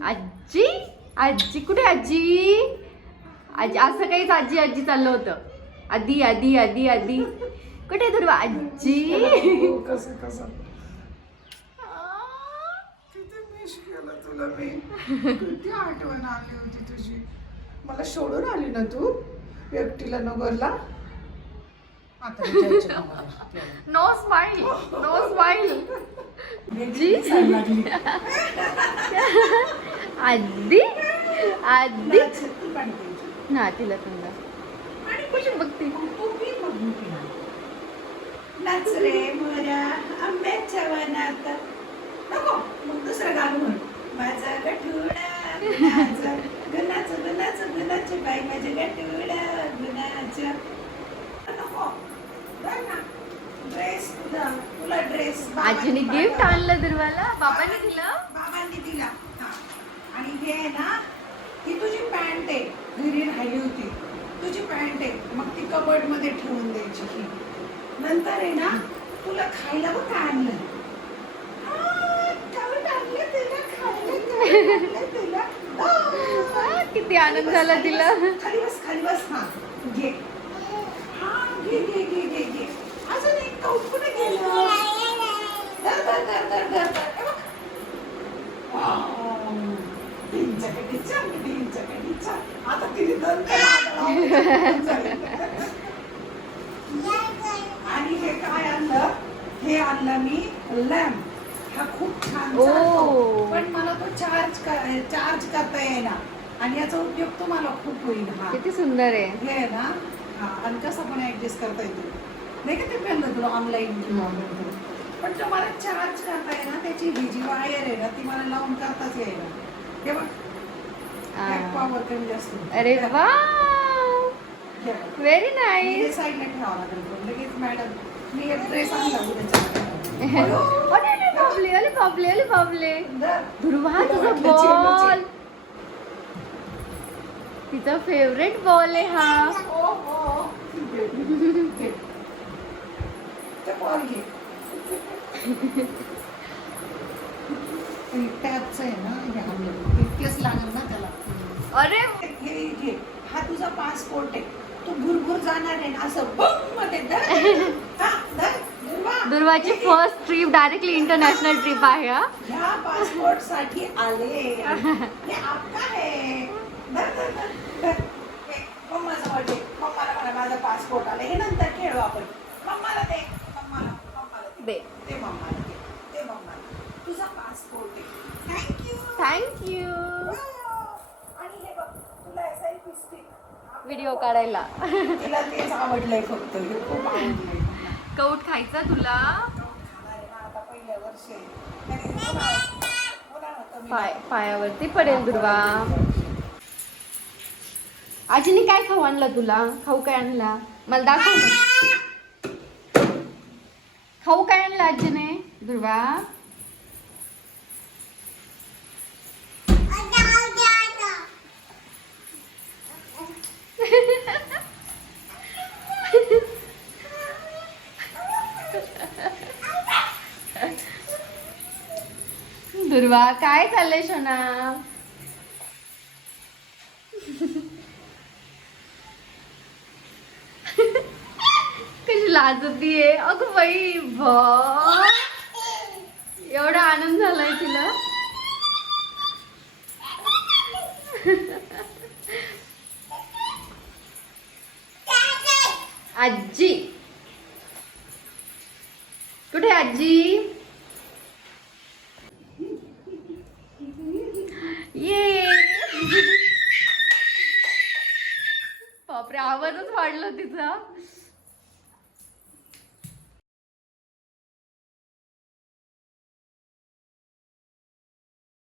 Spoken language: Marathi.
आजी आजी कुठे आजी? आजी असं काहीच आजी आजी चाललं होतं. आधी आधी आधी आधी कुठे दुर्वा आजी? कसं कसं किती मिस केलं तुला मी. किती आठवण आली होती तुझी. मला सोडून आली ना तू एकटीला नगरला. आता जायचं ना मला. No smile no smile. जी लागली. आधी आधी तू पाणी प्यायची. ना तिला समजा आणि कुठे बघते. तू पी मग मी पिणार. नाच रे मोऱ्या आंब्याच्या वनात. नको मग दुसरं गाणं म्हण. माझा गठुडा गुणाचा गुणाचं गुणाचं गुणाचं बाई माझ्या गठुडा गुणाचं. नको बघ ना ड्रेस तुला ड्रेस आजीने गिफ्ट आणलं दुर्वाला. बाबांनी दिलं. बाबांनी दिला. हा आणि हे आहे ना ही तुझी पॅन्ट आहे. घरी राहिली होती तुझी पॅन्ट आहे. मग ती कबर्ड मध्ये ठेवून द्यायची ही. नंतर आहे ना तुला खायला बघ काय आणलं. किती आनंद झाला तिला. खाली बस खाली बस. हा घे. हा घे घे घे घे घे. अजून एक कौट कुठे गेलं. धर धर धर धर धर धर. हे बघ. वाव. ढिंचक ढिंचक ढिंचक. आता तिने दर आणि हे काय आणलं. हे आणलं मी लॅम्प. हा खूप छान चालतो. पण मला तो चार्ज करता येईना आणि याचा उपयोग तुम्हाला खूप होईल. हा किती सुंदर आहे. हे आहे ना. हा आणि कसं पण ऍडजस्ट करता येतो. नाही का ते मिळालं तुला ऑनलाईन. पण जो मला चार्ज करता येईना त्याची ही जी वायर आहे ना ती मला लावून करताच येईना. हे बघ पॉवर कमी जास्त. अरे वा व्हेरी नाईस. साईडला ठेवावं लागेल. लगेच मॅडम मी एक ड्रेस आणला उद्याच्या. अरे बाबले अरे बाबले अरे बाबले. ध्रुवा तुझा वाटलं चेंडूची. बॉल. तिचा फेवरेट बॉल आहे हा. टॅपच आहे ना हे आणलं. इतकेच लागेल ना त्याला. अरे हे घे. हा तुझा पासपोर्ट आहे. तू भुरभुर जाणार आहे ना असं बम मध्ये धर. हा, धर. दुर्वा. दुर्वाची first trip directly international trip आहे हा. ह्या पासपोर्ट साठी आले. हे आपका है. धर धर धर धर. हे मम्माजवळ दे. मम्माला म्हणा माझा पासपोर्ट आला. हे नंतर खेळू आपण. मम्माला दे. मम्माला दे. ते मम्माला दे. ते मम्माला. तुझा पासपोर्ट आहे. थँक्यू. थँक्यू. आणि हे बघ तुला SIP स्टिक. व्हिडिओ काढायला. तिला तेच आवडलंय फक्त. हे खूप आवडलंय. कौट खायचा तुला. आता पहिल्या वर्षी पायावरती पडेल दुर्वा. आजीने काय खाऊ आणलं तुला. खाऊ काय आणला मला दाखव ना. खाऊ काय आणलं आजीने दुर्वा. दुर्वा काय चाललंय शोना. कशी लाजतीये. अगं बाई बा. एवढा आनंद झालाय तिला. आजी कुठे आजी. ये बापरे आवाजच वाढला तिचा.